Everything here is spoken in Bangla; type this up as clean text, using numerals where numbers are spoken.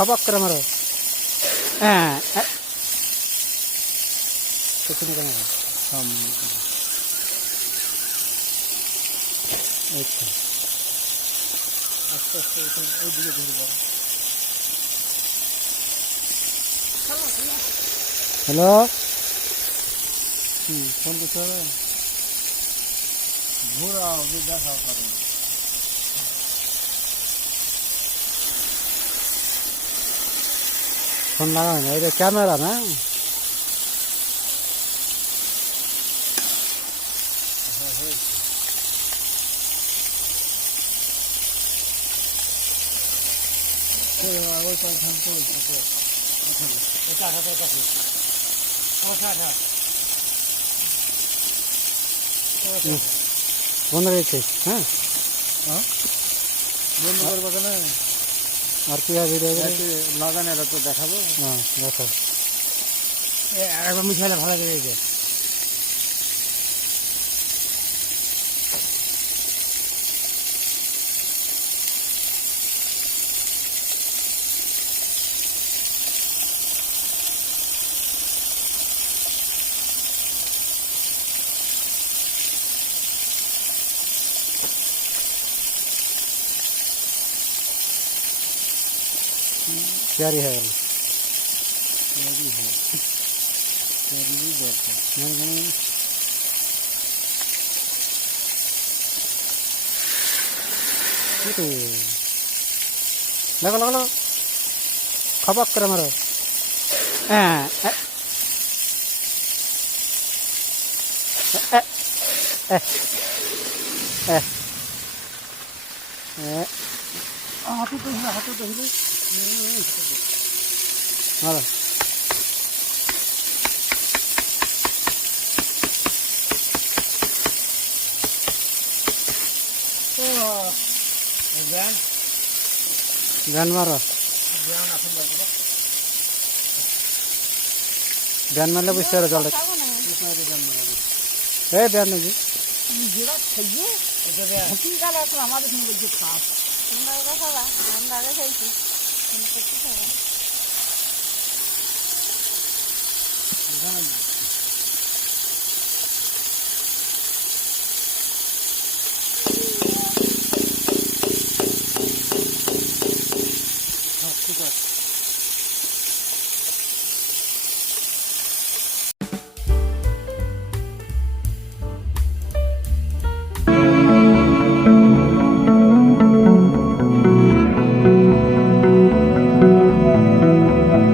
খপাক করে মারো। হ্যাঁ পেছনে কেন এই তো আস্তে আস্তে ওই দিকে ঘুরবো। হ্যালো ফোন করতে হবে ঘোরাও দেখাও কারণ ফোন লাগানো না এটা ক্যামেরা না বন্ধ রয়েছে। হ্যাঁ বন্ধ করবো কেন আর কি ভিডিও লাগানো তো দেখাবো। হ্যাঁ দেখো একবার মিশাইলে ভালো লেগেছে। तैयारी है लगो लगो लगो खपक करे मारो। हाथों तो हिले मारो गान मारो गान मारले बुझते हो जल्दी ए ब्यान नहीं নিজেরা খাইয়ে ঠিক আছে আমাদের সঙ্গে যে খাস তোমরা খাবা আমরা আগে খাইছি ठीक है।